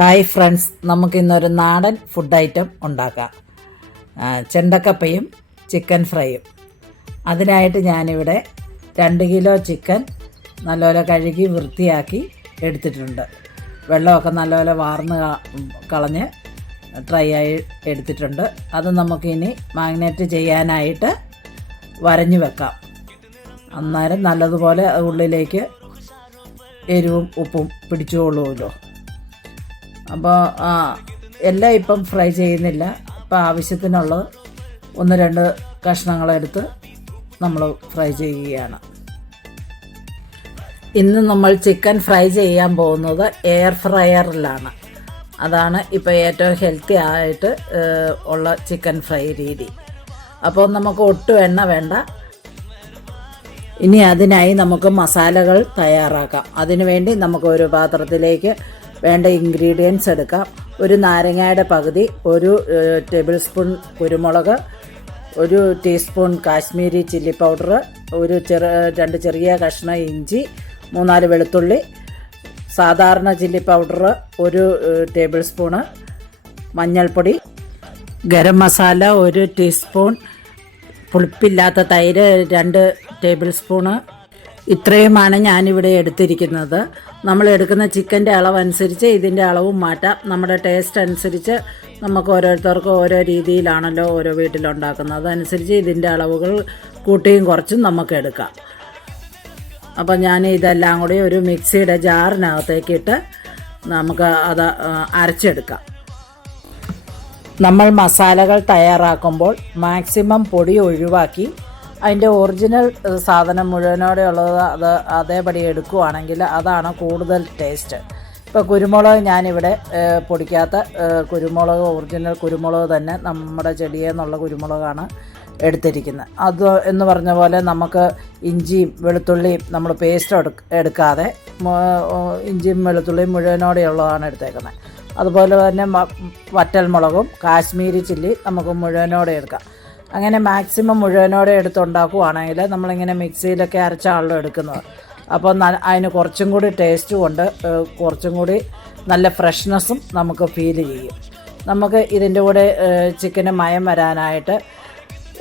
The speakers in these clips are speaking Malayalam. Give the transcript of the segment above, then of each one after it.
ഹായ് ഫ്രണ്ട്സ് നമുക്ക് ഇന്നൊരു നാടൻ ഫുഡ് ഐറ്റം ഉണ്ടാക്കാം. ചെണ്ടക്കപ്പയും ചിക്കൻ ഫ്രൈയും അതിനായിട്ട് ഞാനിവിടെ രണ്ട് കിലോ ചിക്കൻ നല്ലപോലെ കഴുകി വൃത്തിയാക്കി എടുത്തിട്ടുണ്ട്. വെള്ളമൊക്കെ നല്ലപോലെ വാർന്ന് കളഞ്ഞ് ഡ്രൈ ആയി എടുത്തിട്ടുണ്ട്. അത് നമുക്കിനി മാഗ്നേറ്റ് ചെയ്യാനായിട്ട് വരഞ്ഞു വെക്കാം. അന്നേരം നല്ലതുപോലെ ഉള്ളിലേക്ക് എരിവും ഉപ്പും പിടിച്ചുകൊള്ളുമല്ലോ അപ്പോൾ എല്ലാം ഇപ്പം ഫ്രൈ ചെയ്യുന്നില്ല. ഇപ്പം ആവശ്യത്തിനുള്ളത് ഒന്ന് രണ്ട് കഷ്ണങ്ങളെടുത്ത് നമ്മൾ ഫ്രൈ ചെയ്യുകയാണ്. ഇന്ന് നമ്മൾ ചിക്കൻ ഫ്രൈ ചെയ്യാൻ പോകുന്നത് എയർ ഫ്രയറിലാണ്. അതാണ് ഇപ്പോൾ ഏറ്റവും ഹെൽത്തി ആയിട്ട് ഉള്ള ചിക്കൻ ഫ്രൈ രീതി. അപ്പോൾ നമുക്ക് ഒട്ടും എണ്ണ വേണ്ട. ഇനി അതിനായി നമുക്ക് മസാലകൾ തയ്യാറാക്കാം. അതിനുവേണ്ടി നമുക്ക് ഒരു പാത്രത്തിലേക്ക് വേണ്ട ഇൻഗ്രീഡിയൻസ് എടുക്കാം. ഒരു നാരങ്ങയുടെ പകുതി ഒരു ടേബിൾ സ്പൂൺ കുരുമുളക് ഒരു ടീസ്പൂൺ കാശ്മീരി ചില്ലി പൗഡർ ഒരു ചെറു രണ്ട് ചെറിയ കഷ്ണം ഇഞ്ചി മൂന്നാൽ വെളുത്തുള്ളി സാധാരണ ചില്ലി പൗഡർ ഒരു ടേബിൾ സ്പൂണ് മഞ്ഞൾപ്പൊടി ഗരം മസാല ഒരു ടീസ്പൂൺ പുളിപ്പില്ലാത്ത തൈര് രണ്ട് ടേബിൾ സ്പൂണ് ഇത്രയുമാണ് ഞാനിവിടെ എടുത്തിരിക്കുന്നത്. നമ്മൾ എടുക്കുന്ന ചിക്കന്റെ അനുസരിച്ച് ഇതിന്റെ അളവും മാറ്റാം. നമ്മുടെ ടേസ്റ്റ് അനുസരിച്ച് നമുക്ക് ഓരോരുത്തർക്കും ഓരോ രീതിയിലാണല്ലോ ഓരോ വീട്ടിലുണ്ടാക്കുന്നത്. അതനുസരിച്ച് ഇതിന്റെ അളവുകൾ കൂട്ടിയും കുറച്ചും നമുക്ക് എടുക്കാം. അപ്പം ഞാൻ ഇതെല്ലാം കൂടി ഒരു മിക്സിയുടെ ജാറിനകത്തേക്കിട്ട് നമുക്ക് അത് അരച്ചെടുക്കാം. നമ്മൾ മസാലകൾ തയ്യാറാക്കുമ്പോൾ മാക്സിമം പൊടി ഒഴിവാക്കി അതിന്റെ ഒറിജിനൽ സാധനം മുഴുവനോടെ ഉള്ളത് അത് അതേപടി എടുക്കുവാണെങ്കിൽ അതാണ് കൂടുതൽ ടേസ്റ്റ് ഇപ്പോൾ കുരുമുളക് ഞാനിവിടെ പൊടിക്കാത്ത കുരുമുളക് ഒറിജിനൽ കുരുമുളക് തന്നെ നമ്മുടെ ചെടിയിൽ നിന്നുള്ള കുരുമുളകാണ് എടുത്തിരിക്കുന്നത്. അത് എന്ന് പറഞ്ഞ പോലെ നമുക്ക് ഇഞ്ചിയും വെളുത്തുള്ളിയും നമ്മൾ പേസ്റ്റ് എടുക്കാതെ ഇഞ്ചിയും വെളുത്തുള്ളിയും മുഴുവനോടെയുള്ളതാണ് എടുത്തേക്കുന്നത്. അതുപോലെ തന്നെ വറ്റൽ വറ്റൽമുളകും കാശ്മീരി ചില്ലി നമുക്ക് മുഴുവനോടെ എടുക്കാം. അങ്ങനെ മാക്സിമം മുഴുവനോടെ എടുത്തുണ്ടാക്കുവാണെങ്കിൽ നമ്മളിങ്ങനെ മിക്സിയിലൊക്കെ അരച്ചാണല്ലോ എടുക്കുന്നത്. അപ്പോൾ അതിന് കുറച്ചും കൂടി ടേസ്റ്റും ഉണ്ട്. കുറച്ചും കൂടി നല്ല ഫ്രഷ്നെസ്സും നമുക്ക് ഫീൽ ചെയ്യും. നമുക്ക് ഇതിന്റെ കൂടെ ചിക്കന് മയം വരാനായിട്ട്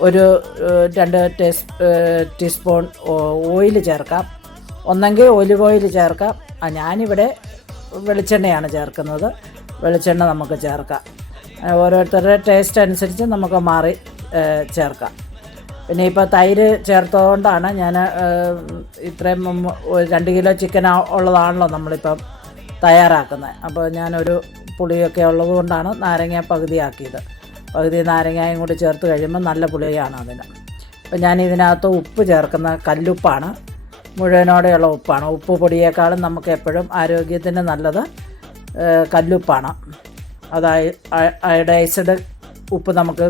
ഒരു രണ്ട് ടീസ് ടീസ്പൂൺ ഓയിൽ ചേർക്കാം. ഒന്നെങ്കിൽ ഒലിവ് ഓയിൽ ചേർക്കാം. ഞാനിവിടെ വെളിച്ചെണ്ണയാണ് ചേർക്കുന്നത്. വെളിച്ചെണ്ണ നമുക്ക് ചേർക്കാം. ഓരോരുത്തരുടെ ടേസ്റ്റ് അനുസരിച്ച് നമുക്ക് മാറി ചേർക്കാം. പിന്നെ ഇപ്പോൾ തൈര് ചേർത്തതുകൊണ്ടാണ് ഞാൻ ഇത്രയും രണ്ട് കിലോ ചിക്കൻ ഉള്ളതാണല്ലോ നമ്മളിപ്പം തയ്യാറാക്കുന്നത്. അപ്പോൾ ഞാനൊരു പുളിയൊക്കെ ഉള്ളത് കൊണ്ടാണ് നാരങ്ങ പകുതിയാക്കിയത്. പകുതി നാരങ്ങയും കൂടി ചേർത്ത് കഴിയുമ്പോൾ നല്ല പുളിയാണ് അതിന്. അപ്പോൾ ഞാൻ ഇതിനകത്ത് ഉപ്പ് ചേർക്കുന്ന കല്ലുപ്പാണ്. മുഴുവനോടെയുള്ള ഉപ്പാണ്. ഉപ്പ് പൊടിയേക്കാളും നമുക്ക് എപ്പോഴും ആരോഗ്യത്തിന് നല്ലത് കല്ലുപ്പാണ്. അതായത് അയഡൈസ്ഡ് ഉപ്പ് നമുക്ക്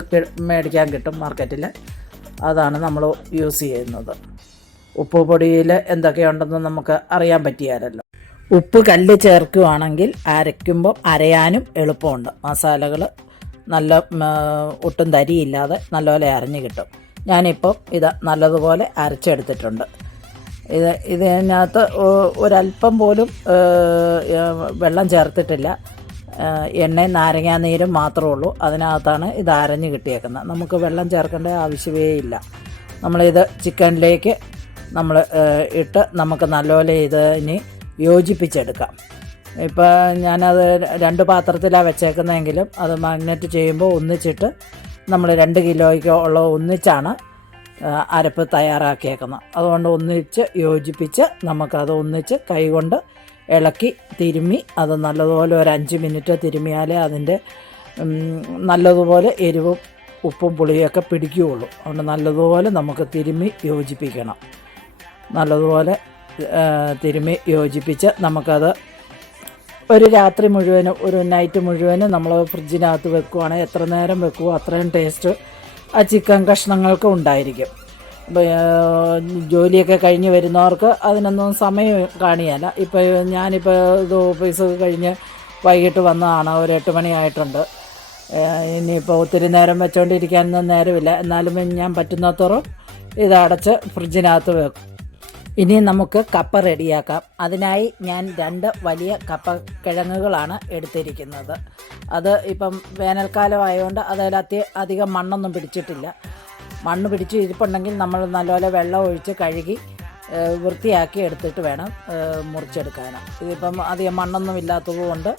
മേടിക്കാൻ കിട്ടും മാർക്കറ്റിൽ അതാണ് നമ്മൾ യൂസ് ചെയ്യുന്നത്. ഉപ്പ് പൊടിയിൽ എന്തൊക്കെയുണ്ടെന്ന് നമുക്ക് അറിയാൻ പറ്റിയാലല്ലോ. ഉപ്പ് കല്ല് ചേർക്കുകയാണെങ്കിൽ അരയ്ക്കുമ്പോൾ അരയാനും എളുപ്പമുണ്ട്. മസാലകൾ നല്ല ഒട്ടും തരിയില്ലാതെ നല്ലപോലെ അരഞ്ഞു കിട്ടും. ഞാനിപ്പം ഇത് നല്ലതുപോലെ അരച്ചെടുത്തിട്ടുണ്ട്. ഇത് ഇതിനകത്ത് ഒരല്പം പോലും വെള്ളം ചേർത്തിട്ടില്ല. ഏഹ്, നാരങ്ങാ നീരും മാത്രമേ ഉള്ളൂ. അതിനകത്താണ് ഇത് അരഞ്ഞ് കിട്ടിയേക്കുന്നത്. നമുക്ക് വെള്ളം ചേർക്കേണ്ട ആവശ്യമേ ഇല്ല. നമ്മളിത് ചിക്കനിലേക്ക് നമ്മൾ ഇട്ട് നമുക്ക് നല്ലപോലെ ഇത് ഇനി യോജിപ്പിച്ചെടുക്കാം. ഇപ്പോൾ ഞാനത് രണ്ട് പാത്രത്തിലാണ് വെച്ചേക്കുന്നതെങ്കിലും അത് മാഗ്നറ്റ് ചെയ്യുമ്പോൾ ഒന്നിച്ചിട്ട് നമ്മൾ രണ്ട് കിലോയ്ക്ക് ഉള്ള ഒന്നിച്ചാണ് അരപ്പ് തയ്യാറാക്കിയേക്കുന്നത്. അതുകൊണ്ട് ഒന്നിച്ച് യോജിപ്പിച്ച് നമുക്കത് ഒന്നിച്ച് കൈകൊണ്ട് ഇളക്കി തിരുമ്മി അത് നല്ലതുപോലെ ഒരു അഞ്ച് മിനിറ്റ് തിരുമ്മിയാലേ അതിന്റെ നല്ലതുപോലെ എരിവും ഉപ്പും പുളിയൊക്കെ പിടിക്കുകയുള്ളൂ. അതുകൊണ്ട് നല്ലതുപോലെ നമുക്ക് തിരുമ്മി യോജിപ്പിക്കണം. നല്ലതുപോലെ തിരുമ്മി യോജിപ്പിച്ച് നമുക്കത് ഒരു രാത്രി മുഴുവനും ഒരു നൈറ്റ് മുഴുവനും നമ്മൾ ഫ്രിഡ്ജിനകത്ത് വെക്കുവാണെങ്കിൽ എത്ര നേരം വെക്കുമോ അത്രയും ടേസ്റ്റ് ആ ചിക്കൻ കഷ്ണങ്ങൾക്ക് ഉണ്ടായിരിക്കും. ജോലിയൊക്കെ കഴിഞ്ഞ് വരുന്നവർക്ക് അതിനൊന്നും സമയം കാണിയല്ല. ഇപ്പോൾ ഞാനിപ്പോൾ ഇത് ഓഫീസ് കഴിഞ്ഞ് വൈകിട്ട് വന്നതാണ്. ഒരു എട്ട് മണിയായിട്ടുണ്ട് ഇനിയിപ്പോൾ ഒത്തിരി നേരം വെച്ചുകൊണ്ടിരിക്കാനൊന്നും നേരമില്ല. എന്നാലും ഞാൻ പറ്റുന്നത്തോറും ഇത് അടച്ച് ഫ്രിഡ്ജിനകത്ത് വെക്കും. ഇനി നമുക്ക് കപ്പ റെഡിയാക്കാം. അതിനായി ഞാൻ രണ്ട് വലിയ കപ്പ കിഴങ്ങുകളാണ് എടുത്തിരിക്കുന്നത്. അത് ഇപ്പം വേനൽക്കാലം ആയതുകൊണ്ട് അതിൽ അധികം മണ്ണൊന്നും പിടിച്ചിട്ടില്ല. മണ്ണ് പിടിച്ച് ഇരിപ്പുണ്ടെങ്കിൽ നമ്മൾ നല്ലപോലെ വെള്ളം ഒഴിച്ച് കഴുകി വൃത്തിയാക്കി എടുത്തിട്ട് വേണം മുറിച്ചെടുക്കാനാണ് ഇതിപ്പം അധികം മണ്ണൊന്നും ഇല്ലാത്തതുകൊണ്ട്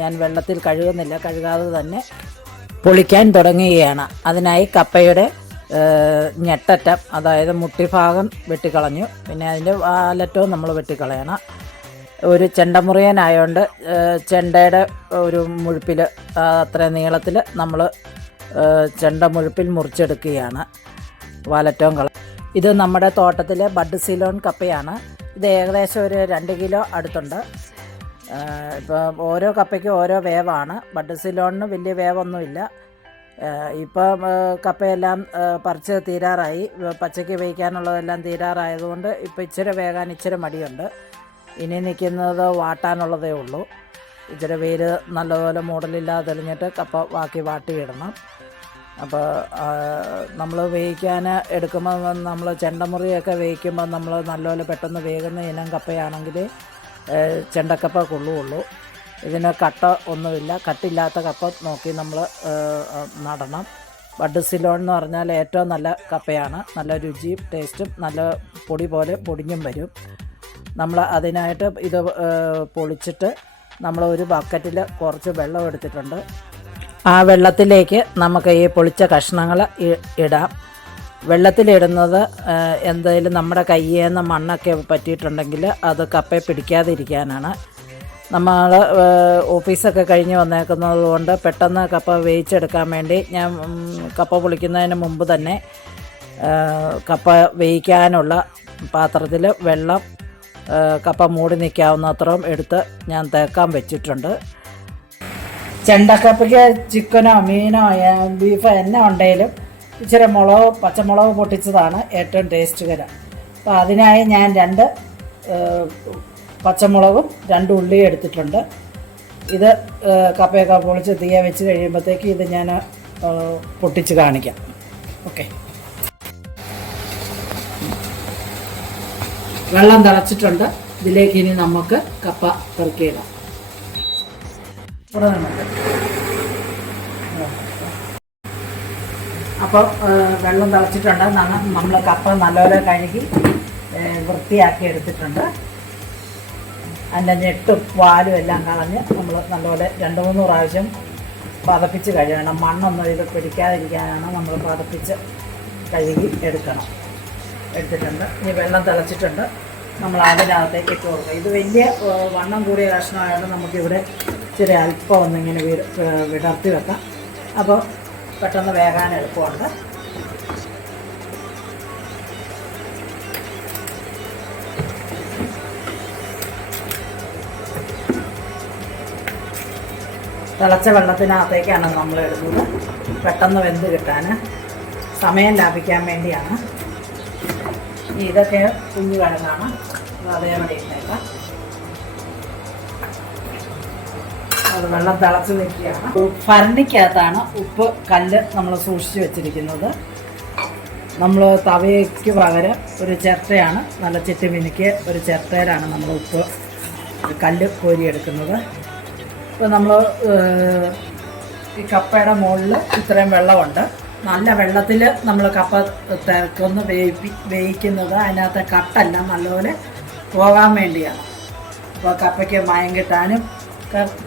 ഞാൻ വെള്ളത്തിൽ കഴുകുന്നില്ല. കഴുകാതെ തന്നെ പൊളിക്കാൻ തുടങ്ങുകയാണ്. അതിനായി കപ്പയുടെ ഞെട്ടറ്റം അതായത് മുട്ടിഭാഗം വെട്ടിക്കളഞ്ഞു. പിന്നെ അതിന്റെ വാലറ്റവും നമ്മൾ വെട്ടിക്കളയണം. ഒരു ചെണ്ടമുറിയനായതുകൊണ്ട് ചെണ്ടയുടെ ഒരു മുഴുപ്പിൽ അത്ര നീളത്തിൽ നമ്മൾ ചെണ്ട മുഴുപ്പിൽ മുറിച്ചെടുക്കുകയാണ് വാലറ്റോം കളർ. ഇത് നമ്മുടെ തോട്ടത്തിലെ ബഡ് സിലോൺ കപ്പയാണ്. ഇത് ഏകദേശം ഒരു രണ്ട് കിലോ അടുത്തുണ്ട്. ഇപ്പോൾ ഓരോ കപ്പയ്ക്കും ഓരോ വേവാണ്. ബഡ് സിലോണിന് വലിയ വേവൊന്നുമില്ല. ഇപ്പം കപ്പയെല്ലാം പറിച്ച് തീരാറായി. പച്ചയ്ക്ക് വേവിക്കാനുള്ളതെല്ലാം തീരാറായതുകൊണ്ട് ഇപ്പോൾ ഇച്ചിരി വേകാൻ ഇച്ചിരി മടിയുണ്ട്. ഇനി നിൽക്കുന്നത് വാട്ടാനുള്ളതേ ഉള്ളൂ. ഇച്ചിരി വെയിൽ നല്ലപോലെ മൂടലില്ലാതെ തെളിഞ്ഞിട്ട് കപ്പ ബാക്കി വാട്ടിയിടണം. അപ്പോൾ നമ്മൾ വേവിക്കാൻ എടുക്കുമ്പോൾ നമ്മൾ ചെണ്ടമുറിയൊക്കെ വേവിക്കുമ്പോൾ നമ്മൾ നല്ലപോലെ പെട്ടെന്ന് വേകുന്ന ഇനം കപ്പയാണെങ്കിൽ ചെണ്ടക്കപ്പ കൊള്ളുകയുള്ളൂ ഇതിന് കട്ട ഒന്നുമില്ല. കട്ടില്ലാത്ത കപ്പ നോക്കി നമ്മൾ നടണം. ബഡ് സിലോൺ എന്ന് പറഞ്ഞാൽ ഏറ്റവും നല്ല കപ്പയാണ്. നല്ല രുചിയും ടേസ്റ്റും നല്ല പൊടി പോലെ പൊടിഞ്ഞും വരും. നമ്മൾ അതിനായിട്ട് ഇത് പൊളിച്ചിട്ട് നമ്മൾ ഒരു ബക്കറ്റിൽ കുറച്ച് വെള്ളം എടുത്തിട്ടുണ്ട്. ആ വെള്ളത്തിലേക്ക് നമുക്ക് ഈ പൊളിച്ച കഷ്ണങ്ങൾ ഇടാം. വെള്ളത്തിലിടുന്നത് എന്തായാലും നമ്മുടെ കയ്യിൽ നിന്ന് മണ്ണൊക്കെ പറ്റിയിട്ടുണ്ടെങ്കിൽ അത് കപ്പയെ പിടിക്കാതിരിക്കാനാണ്. നമ്മൾ ഓഫീസൊക്കെ കഴിഞ്ഞ് വന്നേക്കുന്നത് കൊണ്ട് പെട്ടെന്ന് കപ്പ വേവിച്ചെടുക്കാൻ വേണ്ടി ഞാൻ കപ്പ പൊളിക്കുന്നതിന് മുമ്പ് തന്നെ കപ്പ വേവിക്കാനുള്ള പാത്രത്തിൽ വെള്ളം കപ്പ മൂടി നിൽക്കാവുന്ന അത്രയും എടുത്ത് ഞാൻ തേക്കാൻ വെച്ചിട്ടുണ്ട്. ചെണ്ടക്കപ്പയ്ക്ക് ചിക്കനോ മീനോ ബീഫോ എന്നെ ഉണ്ടെങ്കിലും ഇച്ചിരി മുളക് പച്ചമുളക് പൊട്ടിച്ചതാണ് ഏറ്റവും ടേസ്റ്റുകരം. അപ്പോൾ അതിനായി ഞാൻ രണ്ട് പച്ചമുളകും രണ്ട് ഉള്ളിയും എടുത്തിട്ടുണ്ട്. ഇത് കപ്പയൊക്കെ പൊളിച്ച് തീയ വെച്ച് കഴിയുമ്പോഴത്തേക്ക് ഇത് ഞാൻ പൊട്ടിച്ച് കാണിക്കാം. ഓക്കെ. വെള്ളം തിളച്ചിട്ടുണ്ട്. ഇതിലേക്ക് ഇനി നമുക്ക് കപ്പ പെറുക്കിയിടാം. അപ്പോൾ വെള്ളം തിളച്ചിട്ടുണ്ട്. നമ്മൾ കപ്പ നല്ലപോലെ കഴുകി വൃത്തിയാക്കി എടുത്തിട്ടുണ്ട്. അതിന്റെ ഞെട്ടും വാലും എല്ലാം കളഞ്ഞ് നമ്മൾ നല്ലപോലെ രണ്ട് മൂന്ന് പ്രാവശ്യം പതപ്പിച്ച് കഴുകണം. മണ്ണൊന്നും ഇത് പിടിക്കാതിരിക്കാനാണ് നമ്മൾ പതപ്പിച്ച് കഴുകി എടുക്കണം. എടുത്തിട്ടുണ്ട്. ഇനി വെള്ളം തിളച്ചിട്ടുണ്ട്. നമ്മൾ അതിനകത്തേക്ക് ഇട്ട് കൊടുക്കുക. ഇത് വലിയ വണ്ണം കൂടിയ കഷ്ണമായതുകൊണ്ട് നമുക്കിവിടെ ഇച്ചിരി അല്പം ഒന്നിങ്ങനെ വിട- വിടർത്തി വെക്കാം. അപ്പോൾ പെട്ടെന്ന് വേകാൻ എളുപ്പമുണ്ട്. തിളച്ച വെള്ളത്തിനകത്തേക്കാണ് നമ്മൾ എടുക്കുന്നത്. പെട്ടെന്ന് വെന്ത് കിട്ടാൻ സമയം ലാഭിക്കാൻ വേണ്ടിയാണ്. ഇതൊക്കെ കുഞ്ഞു കിഴങ്ങാണ് അത് അതേപടി ഇട്ടേക്കാം അത് വെള്ളം തിളച്ച് നിൽക്കുകയാണ്. ഭരണിക്കകത്താണ് ഉപ്പ് കല്ല് നമ്മൾ സൂക്ഷിച്ചു വെച്ചിരിക്കുന്നത്. നമ്മൾ തവയ്ക്ക് പകരം ഒരു ചിരട്ടയാണ്. നല്ല ചെത്തി മിനുക്കിയ ഒരു ചിരട്ടയിലാണ് നമ്മൾ ഉപ്പ് കല്ല് കോരിയെടുക്കുന്നത്. ഇപ്പോൾ നമ്മൾ ഈ കപ്പയുടെ മുകളിൽ ഇത്രയും വെള്ളമുണ്ട്. നല്ല വെള്ളത്തിൽ നമ്മൾ കപ്പ തിരക്കൊന്ന് വേവി വേവിക്കുന്നത് അതിനകത്തെ കട്ടെല്ലാം നല്ലപോലെ പോകാൻ വേണ്ടിയാണ്. അപ്പോൾ കപ്പയ്ക്ക് മയം കിട്ടാനും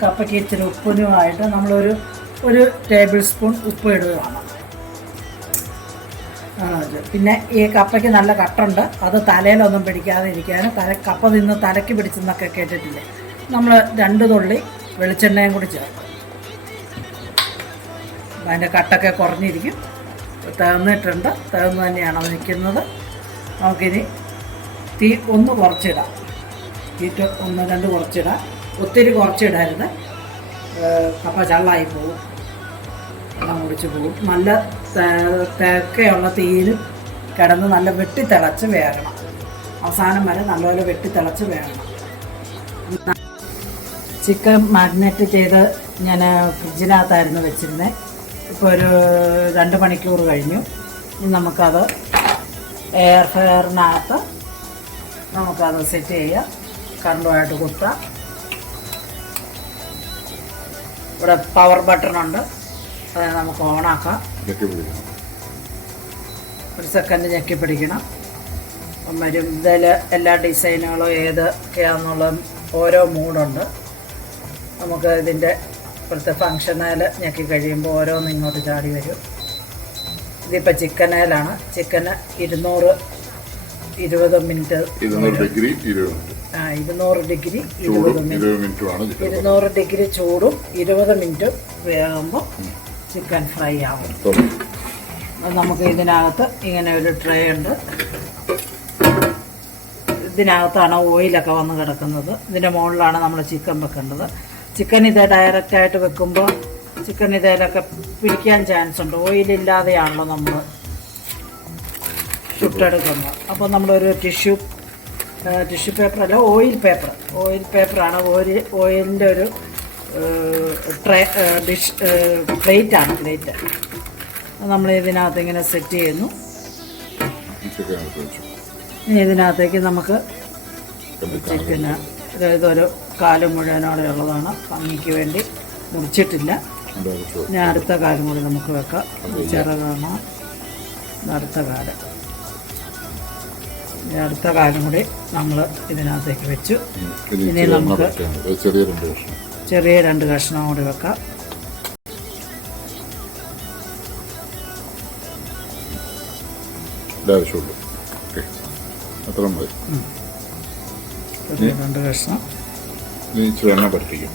കപ്പയ്ക്ക് ഇച്ചിരി ഉപ്പിനുമായിട്ട് നമ്മളൊരു ഒരു ടേബിൾ സ്പൂൺ ഉപ്പ് ഇടുകയാണ്. പിന്നെ ഈ കപ്പയ്ക്ക് നല്ല കട്ടുണ്ട് അത് തലയിലൊന്നും പിടിക്കാതെ ഇരിക്കാനും തല കപ്പ നിന്ന് തലയ്ക്ക് പിടിച്ചെന്നൊക്കെ കേട്ടിട്ടില്ലേ? നമ്മൾ രണ്ട് തുള്ളി വെളിച്ചെണ്ണയും കൂടി ചേർക്കും. അതിന്റെ കട്ടൊക്കെ കുറഞ്ഞിരിക്കും. തേർന്നിട്ടുണ്ട് തേർന്ന് തന്നെയാണ് നിൽക്കുന്നത്. നമുക്കിനി തീ ഒന്ന് കുറച്ചിടാം. തീറ്റ് ഒന്ന് രണ്ട് കുറച്ചിടാം. ഒത്തിരി കുറച്ചിടരുത്. കപ്പ ചള്ളായി പോകും. വെള്ളം കുടിച്ച് പോകും. നല്ല തേക്കയുള്ള തീയിൽ കിടന്ന് നല്ല വെട്ടിത്തിളച്ച് വേകണം. അവസാനം വരെ നല്ലപോലെ വെട്ടി വെട്ടിത്തിളച്ച് വേകണം. ചിക്കൻ മാഗ്നറ്റ് ചെയ്ത് ഞാൻ ഫ്രിഡ്ജിനകത്തായിരുന്നു വെച്ചിരുന്നത് ഇപ്പോൾ ഒരു രണ്ട് മണിക്കൂർ കഴിഞ്ഞു. ഇനി നമുക്കത് എയർ ഫെയറിനകത്ത് നമുക്കത് സെറ്റ് ചെയ്യാം. കറണ്ടുമായിട്ട് കുത്താം. ഇവിടെ പവർ ബട്ടൺ ഉണ്ട്. അത് നമുക്ക് ഓണാക്കാം ഒരു സെക്കൻഡ് ഞെക്കി പിടിക്കണം. വരും. ഇതിൽ എല്ലാ ഡിസൈനുകളും ഏതൊക്കെയാണെന്നുള്ള ഓരോ മൂഡുണ്ട് നമുക്ക് ഇതിന്റെ ഇപ്പോഴത്തെ ഫങ്ഷനേൽ ഞെക്കി കഴിയുമ്പോൾ ഓരോന്ന് ഇങ്ങോട്ട് ചാടി വരും. ഇതിപ്പോൾ ചിക്കനേലാണ് ചിക്കന് ഇരുന്നൂറ് ഇരുപത് മിനിറ്റ് ഇരുന്നൂറ് ഡിഗ്രി ആ ഇരുന്നൂറ് ഡിഗ്രി ഇരുപത് മിനിറ്റ് ഇരുന്നൂറ് ഡിഗ്രി ചൂടും ഇരുപത് മിനിറ്റ് വേകുമ്പോൾ ചിക്കൻ ഫ്രൈ ആവും. അത് നമുക്ക് ഇതിനകത്ത് ഇങ്ങനെ ഒരു ട്രേ ഉണ്ട്. ഇതിനകത്താണ് ഓയിലൊക്കെ വന്ന് കിടക്കുന്നത്. ഇതിന്റെ മുകളിലാണ് നമ്മൾ ചിക്കൻ വെക്കേണ്ടത്. ചിക്കൻ ഇത് ഡയറക്റ്റായിട്ട് വെക്കുമ്പോൾ ചിക്കൻ ഇതിലൊക്കെ പിടിക്കാൻ ചാൻസ് ഉണ്ട്. ഓയിലില്ലാതെയാണല്ലോ നമ്മൾ ചുട്ടെടുക്കുന്നത്. അപ്പോൾ നമ്മളൊരു ടിഷ്യൂ ടിഷ്യൂ പേപ്പർ അല്ല ഓയിൽ പേപ്പർ ഓയിൽ പേപ്പറാണ് ഓയിൽ ഓയിലിന്റെ ഒരു ട്രേ ഡിഷ് പ്ലേറ്റാണ് പ്ലേറ്റ് നമ്മൾ ഇതിനകത്ത് ഇങ്ങനെ സെറ്റ് ചെയ്യുന്നു. ഇതിനകത്തേക്ക് നമുക്ക് ചിക്കന് അതായത് ഒരു കാൽ മുഴുവനോടെ ഉള്ളതാണ്. ഭംഗിക്ക് വേണ്ടി മുറിച്ചിട്ടില്ല. ഞാൻ അടുത്ത കാലം കൂടി നമുക്ക് വെക്കാം. ചെറുതാണ്. അടുത്ത കാലം. അടുത്ത കാലം കൂടി നമ്മൾ ഇതിനകത്തേക്ക് വെച്ചു. ഇനി നമുക്ക് ചെറിയ രണ്ട് കഷ്ണം. കൂടി വെക്കാം. ആവശ്യമുള്ളൂ അത്ര മതി. രണ്ട് കഷ്ണം. ഇച്ചിരി എണ്ണ പറ്റിക്കും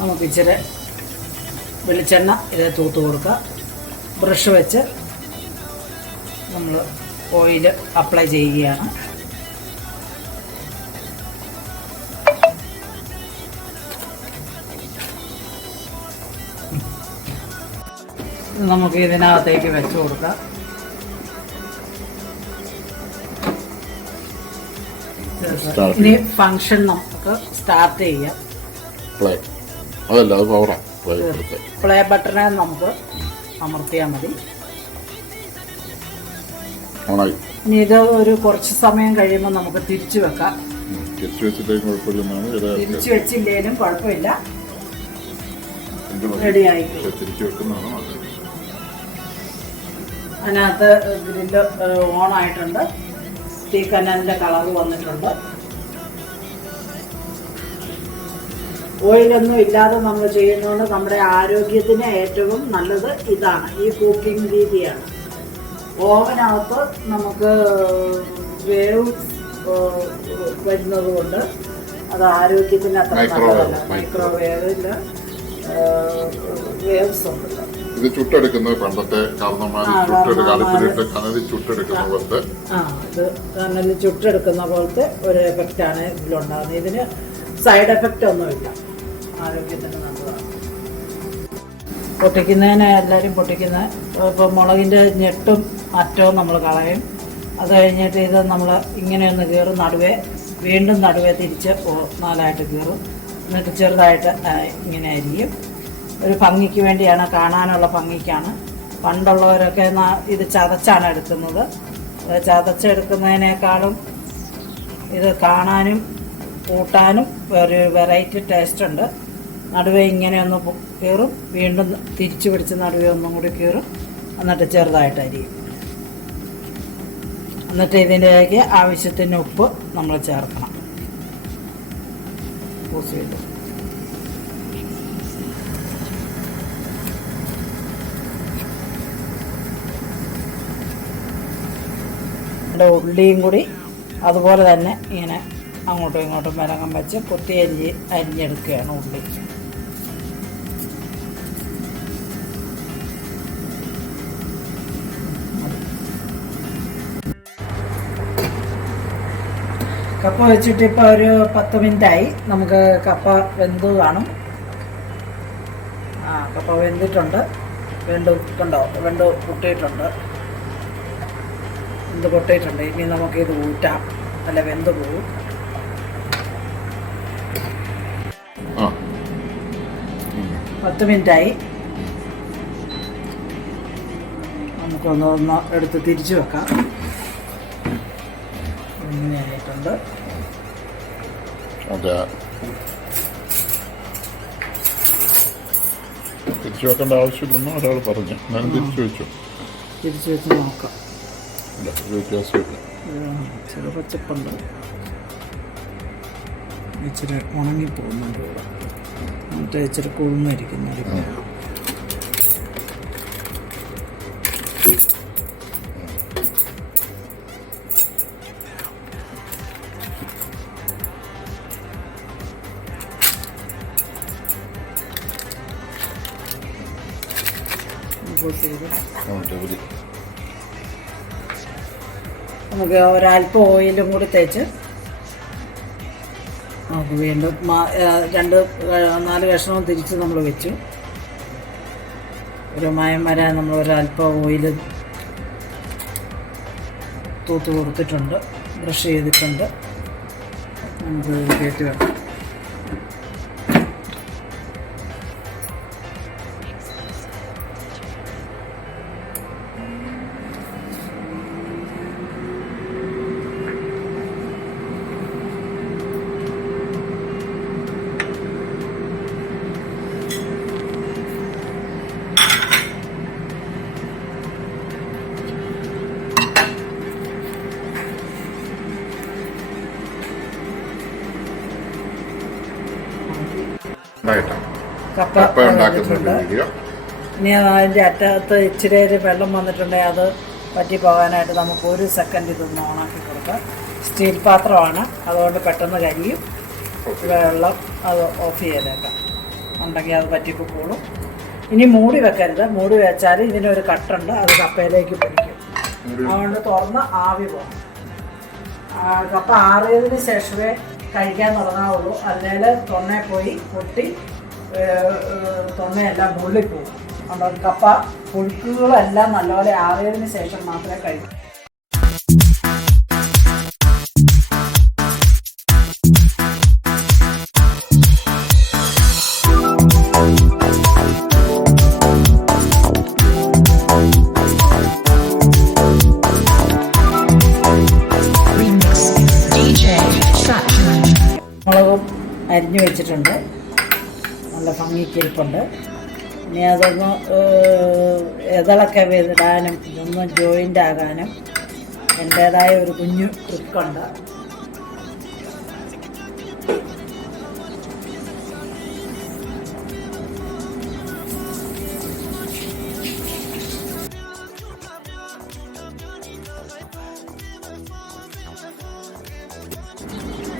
നമുക്ക് ഇച്ചിരി വെളിച്ചെണ്ണ ഇത് തൂത്ത് കൊടുക്കുക. ബ്രഷ് വെച്ച് നമ്മൾ ഓയിൽ അപ്ലൈ ചെയ്യുകയാണ്. നമുക്ക് ഇതിനകത്തേക്ക് വെച്ച് കൊടുക്കാം. ഇനി ഫംഗ്ഷൻ നമുക്ക് സ്റ്റാർട്ട് ചെയ്യാം. പ്ലേ അതല്ല അത് പവറാണ് പ്ലേ ബട്ടണെ നമുക്ക് അമർത്തിയാൽ മതി. ഇനി ഇത് ഒരു കുറച്ച് സമയം കഴിയുമ്പോൾ നമുക്ക് തിരിച്ചു വെക്കാം. തിരിച്ചു വെച്ചിട്ടേക്കും കുഴപ്പമില്ലെന്നാണ്. തിരിച്ചു വെച്ചില്ലേലും കുഴപ്പമില്ല. റെഡിയായി തിരിച്ച് വെക്കുന്നതാണ് അതിനകത്ത് ഗ്രില്ല് ഓൺ ആയിട്ടുണ്ട് തീ കനലിന്റെ കളർ വന്നിട്ടുണ്ട്. ഓയിലൊന്നും ഇല്ലാതെ നമ്മൾ ചെയ്യുന്നതുകൊണ്ട് നമ്മുടെ ആരോഗ്യത്തിന് ഏറ്റവും നല്ലത് ഇതാണ്. ഈ കുക്കിംഗ് രീതിയാണ്. ഓവനകത്ത് നമുക്ക് വേവ് വരുന്നത് കൊണ്ട് അത് ആരോഗ്യത്തിന് അത്ര നല്ലതല്ല. മൈക്രോവേവിൽ വേവ്സ് ഉണ്ടല്ലോ ഇത് ചുട്ടെടുക്കുന്നത് പണ്ടത്തെ കാരണമാർ ചുട്ടെടുക്ക കനലി അടുപ്പിലിട്ട് കനലിൽ ചുട്ടെടുക്കുന്ന പോലത്തെ. കണ്ണിൽ ചുട്ടെടുക്കുന്ന പോലത്തെ ഒരു എഫക്റ്റ് ആണ് ഇതിലുണ്ടാകുന്നത്. ഇതിന് സൈഡ് എഫക്റ്റ് ഒന്നുമില്ല. ആരോഗ്യത്തിന് നല്ലതാണ്. പൊട്ടിക്കുന്നതിന് എല്ലാവരും പൊട്ടിക്കുന്ന ഇപ്പോൾ മുളകിന്റെ ഞെട്ടും അറ്റവും നമ്മൾ കളയും. അത് കഴിഞ്ഞിട്ട് ഇത് നമ്മൾ ഇങ്ങനെ ഒന്ന് കീറും നടുവേ വീണ്ടും നടുവേ തിരിച്ച് നാലായിട്ട് കീറും. എന്നിട്ട് ചെറുതായിട്ട് ഇങ്ങനെ അരിയും. ഒരു ഭംഗിക്ക് വേണ്ടിയാണ് കാണാനുള്ള ഭംഗിക്കാണ്. പണ്ടുള്ളവരൊക്കെ ഇത് ചതച്ചാണ് എടുക്കുന്നത്. ചതച്ചെടുക്കുന്നതിനേക്കാളും ഇത് കാണാനും കൂട്ടാനും ഒരു വെറൈറ്റി ടേസ്റ്റ് ഉണ്ട്. നടുവേ ഇങ്ങനെ ഒന്ന് കീറും. വീണ്ടും തിരിച്ചു പിടിച്ച് നടുവേ ഒന്നും കൂടി കീറും. എന്നിട്ട് ചെറുതായിട്ട് അരിയും എന്നിട്ട് ഇതിന്റെക്ക് ആവശ്യത്തിന് ഉപ്പ് നമ്മൾ ചേർക്കണം. യൂസ് നമ്മുടെ ഉള്ളിയും കൂടി അതുപോലെ തന്നെ ഇങ്ങനെ അങ്ങോട്ടും ഇങ്ങോട്ടും വിലകം വെച്ച് കുത്തി അരിഞ്ഞ് അരിഞ്ഞെടുക്കുകയാണ് ഉള്ളി. കപ്പ വെച്ചിട്ട് ഇപ്പോൾ ഒരു പത്ത് മിനിറ്റായി. നമുക്ക് കപ്പ വെന്ത് കാണും. ആ കപ്പ വെന്തിട്ടുണ്ട്. വെണ്ട് കണ്ടോ? വെണ്ട് പൊട്ടിയിട്ടുണ്ട്. വെന്ത് പൊട്ടിയിട്ടുണ്ട്. ഇനി നമുക്കിത് ഊറ്റാം. അല്ല വെന്ത് പോകും പത്ത് മിനിറ്റായി. നമുക്കൊന്ന് ഒന്ന് എടുത്ത് തിരിച്ചു വെക്കാം. ഇങ്ങനെയായിട്ടുണ്ട്. തിരിച്ചു വെക്കേണ്ട ആവശ്യമില്ലെന്ന് ഒരാൾ പറഞ്ഞു. ഞാൻ തിരിച്ചു വെച്ചു. തിരിച്ചു വെച്ച് നോക്കാം. ഇല്ല ഒരു വ്യത്യാസമില്ല ഉം, ചെറു പച്ചപ്പുണ്ട് ഇച്ചിരി ഉണങ്ങി പോകുന്നുണ്ട് ഇവിടെ മറ്റേ ഇച്ചിരി കുഴുന്നിരിക്കുന്നുണ്ട് ഒരല്പം ഓയിലും കൂടി തേച്ച് നമുക്ക് വീണ്ടും രണ്ട് നാല് കഷ്ണവും തിരിച്ച് നമ്മൾ വെച്ചു. ഒരു മയം വരാൻ നമ്മൾ ഒരല്പം ഓയിൽ തൂത്ത് കൊടുത്തിട്ടുണ്ട് ബ്രഷ് ചെയ്തിട്ടുണ്ട്. നമുക്ക് കയറ്റി വെക്കാം. കപ്പ ഇനി അത് അതിന്റെ അറ്റത്ത് ഇച്ചിരി വെള്ളം വന്നിട്ടുണ്ടെങ്കിൽ അത് പറ്റി പോകാനായിട്ട് നമുക്ക് ഒരു സെക്കൻഡ് ഇതൊന്ന് ഓണാക്കി കൊടുക്കാം. സ്റ്റീൽ പാത്രമാണ്. അതുകൊണ്ട് പെട്ടെന്ന് കരിയും. വെള്ളം അത് ഓഫ് ചെയ്തേക്കാം. ഉണ്ടെങ്കിൽ അത് പറ്റിപ്പോളും ഇനി മൂടി വെക്കരുത്. മൂടി വെച്ചാൽ ഇതിനൊരു കട്ടുണ്ട് അത് കപ്പയിലേക്ക് പിടിക്കും. അതുകൊണ്ട് തുറന്ന് ആവി പോകണം കപ്പ ആറിയതിന് ശേഷമേ കഴിക്കാൻ തുടങ്ങാവുള്ളൂ. അല്ലെങ്കിൽ തൊണ്ണയിൽ പോയി പൊട്ടി ഏഹ്, എല്ലാം ഉള്ളിൽ പോകും അതുകൊണ്ട് കപ്പ പുഴുക്കുകളെല്ലാം നല്ലപോലെ ആറിയതിന് ശേഷം മാത്രമേ കഴിക്കൂ. മുളകും അരിഞ്ഞു വെച്ചിട്ടുണ്ട്. ഭംഗിക്കിരിപ്പുണ്ട് ഇനി അതൊന്ന് ഇതളൊക്കെ വിടാനും ഇതൊന്ന് ജോയിന്റ് ആകാനും എന്റേതായ ഒരു കുഞ്ഞു ട്രിക്കുണ്ട്.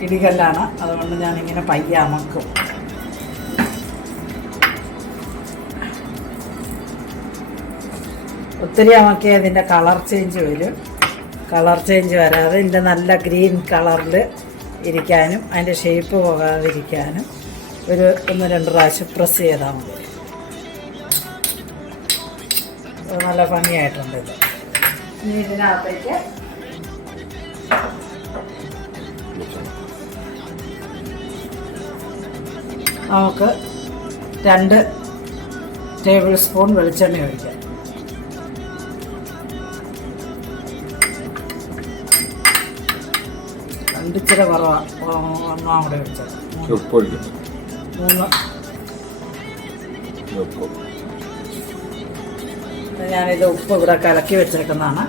ഇടികല്ലാണ്. അതുകൊണ്ട് ഞാനിങ്ങനെ പയ്യെ അമക്കും. ഒത്തിരി അമക്കിയ ഇതിന്റെ കളർ ചേഞ്ച് വരും. കളർ ചേഞ്ച് വരാതെ ഇതിന്റെ നല്ല ഗ്രീൻ കളറിൽ ഇരിക്കാനും അതിന്റെ ഷേപ്പ് പോകാതിരിക്കാനും ഒരു ഒന്ന് രണ്ട് പ്രാവശ്യം പ്രസ് ചെയ്താൽ മതി. നല്ല ഭംഗിയായിട്ടുണ്ട് ഇത്. ഇതിനകത്തേക്ക് നമുക്ക് രണ്ട് ടേബിൾ സ്പൂൺ വെളിച്ചെണ്ണ ഒഴിക്കാം. രണ്ടിച്ചിരി കുറവാണ് ഒന്നാം കൂടെ ഒഴിച്ചത് മൂന്ന്. ഞാനിത് ഉപ്പ് ഇവിടെ കലക്കി വെച്ചേക്കുന്നതാണ്.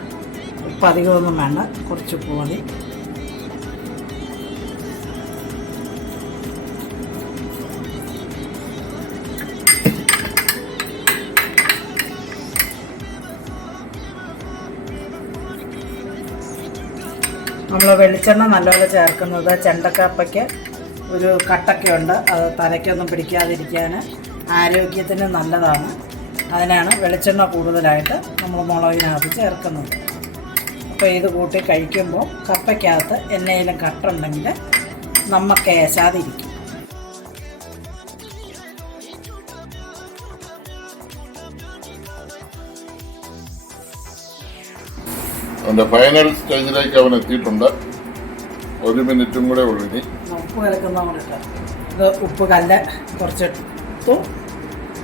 ഉപ്പ് അധികമൊന്നും വേണ്ട. കുറച്ച് ഉപ്പ് മതി. നമ്മൾ വെളിച്ചെണ്ണ നല്ലപോലെ ചേർക്കുന്നത് ചെണ്ടക്കപ്പയ്ക്ക് ഒരു കട്ടൊക്കെയുണ്ട്. അത് തലയ്ക്കൊന്നും പിടിക്കാതിരിക്കാൻ ആരോഗ്യത്തിന് നല്ലതാണ്. അതിനാണ് വെളിച്ചെണ്ണ കൂടുതലായിട്ട് നമ്മൾ മുളകിനകത്ത് ചേർക്കുന്നത്. അപ്പോൾ ഇത് കൂട്ടി കഴിക്കുമ്പോൾ കപ്പയ്ക്കകത്ത് എണ്ണയിലും കട്ടുണ്ടെങ്കിൽ നമുക്ക് ഏശാതിരിക്കും. അതിന്റെ ഫൈനൽ സ്റ്റേജിലേക്ക് അവൻ എത്തിയിട്ടുണ്ട്. ഒരു മിനിറ്റും കൂടെ ഉള്ളു ഇനി. ഉപ്പ് കലക്കുന്ന ഇത് ഉപ്പ് കല്ല് കുറച്ചെടുത്തു.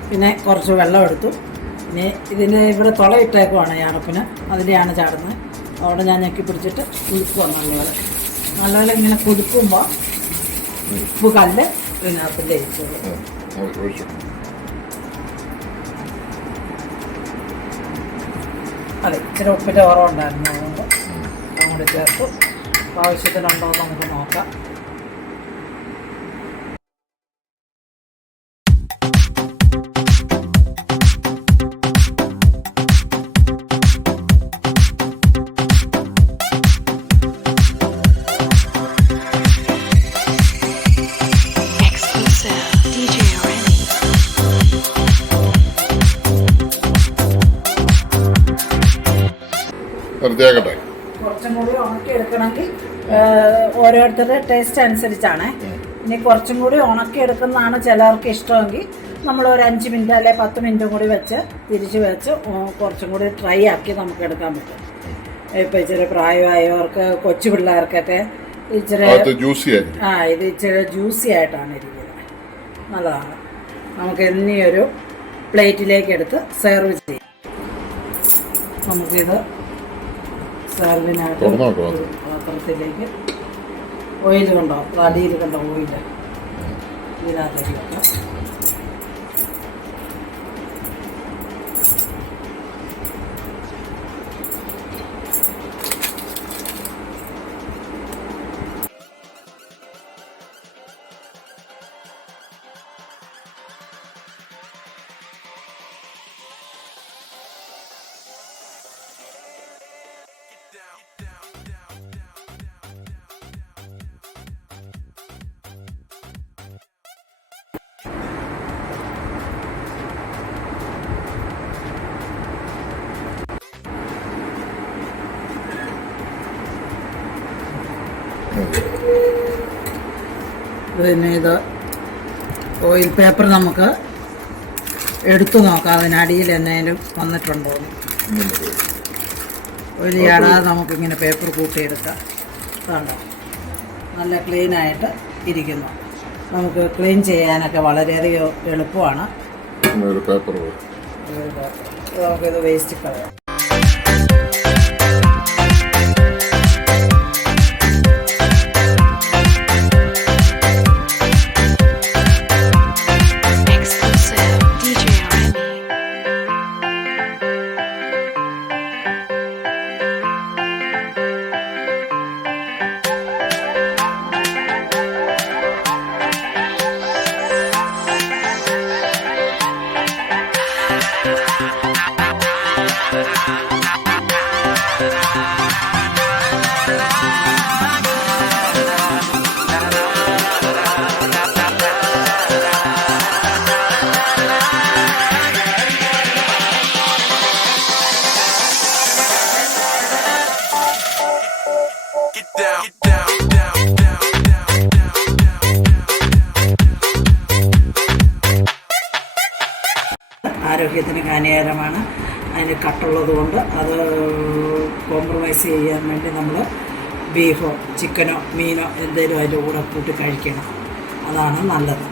പിന്നെ കുറച്ച് വെള്ളം എടുത്തു. ഇനി ഇതിന്റെ ഇവിടെ തുളയിട്ടേക്കുവാണ് ഈ അടപ്പിന് അതിലെയാണ് ചാടുന്നത്. അവിടെ ഞാൻ ഞെക്കി പിടിച്ചിട്ട് കുലുക്കുക നല്ലപോലെ നല്ലപോലെ ഇങ്ങനെ കുലുക്കുമ്പോൾ ഉപ്പ് കല്ല് ഇതിനകത്തിന്റെ. ഒഴിച്ചു. അതെ ഇച്ചിരി ഉപ്പിന്റെ കുറവുണ്ടായിരുന്നു. അതുകൊണ്ട് അതുകൊണ്ട് ചേർത്ത് ആവശ്യത്തിനുണ്ടോ എന്ന് നമുക്ക് നോക്കാം. ഓരോരുത്തരുടെ ടേസ്റ്റ് അനുസരിച്ചാണ്. ഇനി കുറച്ചും കൂടി ഉണക്കി എടുക്കുന്നതാണ് ചിലർക്ക് ഇഷ്ടമെങ്കിൽ നമ്മൾ ഒരു അഞ്ച് മിനിറ്റ് അല്ലെ പത്ത് മിനിറ്റും കൂടി വെച്ച് തിരിച്ച് വെച്ച് കുറച്ചും കൂടി ട്രൈ ആക്കി നമുക്ക് എടുക്കാൻ പറ്റും. ഇപ്പം ഇച്ചിരി പ്രായമായവർക്ക് കൊച്ചു പിള്ളേർക്കൊക്കെ ഇച്ചിരി ജ്യൂസി ആ ഇത് ഇച്ചിരി ജ്യൂസി ആയിട്ടാണ് ഇരിക്കുന്നത്. നല്ലതാണ്. നമുക്ക് ഒരു പ്ലേറ്റിലേക്ക് എടുത്ത് സെർവ് ചെയ്യാം. നമുക്കിത് സെർവിനായിട്ട് പാത്രത്തിലേക്ക് ഓയിൽ കണ്ടോ? അത് കണ്ടോ? ഓയിൽ ഇതിനകത്തേക്ക് വെക്കാം. പിന്നെ ഇത് ഓയിൽ പേപ്പർ നമുക്ക് എടുത്തു നോക്കാം. അതിനടിയിൽ എന്തെങ്കിലും വന്നിട്ടുണ്ടോ ഒരു ചാടാതെ നമുക്കിങ്ങനെ പേപ്പർ കൂട്ടിയെടുക്കാം. കണ്ടോ? നല്ല ക്ലീനായിട്ട് ഇരിക്കുന്നു. നമുക്ക് ക്ലീൻ ചെയ്യാനൊക്കെ വളരെയധികം എളുപ്പമാണ്. നമുക്കിത് വേസ്റ്റ് കളയാം. ആരോഗ്യത്തിന് ഹാനികരമാണ്. അതിന് കട്ടുള്ളത് കൊണ്ട് അത് കോംപ്രമൈസ് ചെയ്യാൻ വേണ്ടി നമ്മൾ ബീഫോ ചിക്കനോ മീനോ എന്തെങ്കിലും അതിന്റെ കൂടെ കൂട്ടി കഴിക്കണം. അതാണ് നല്ലത്.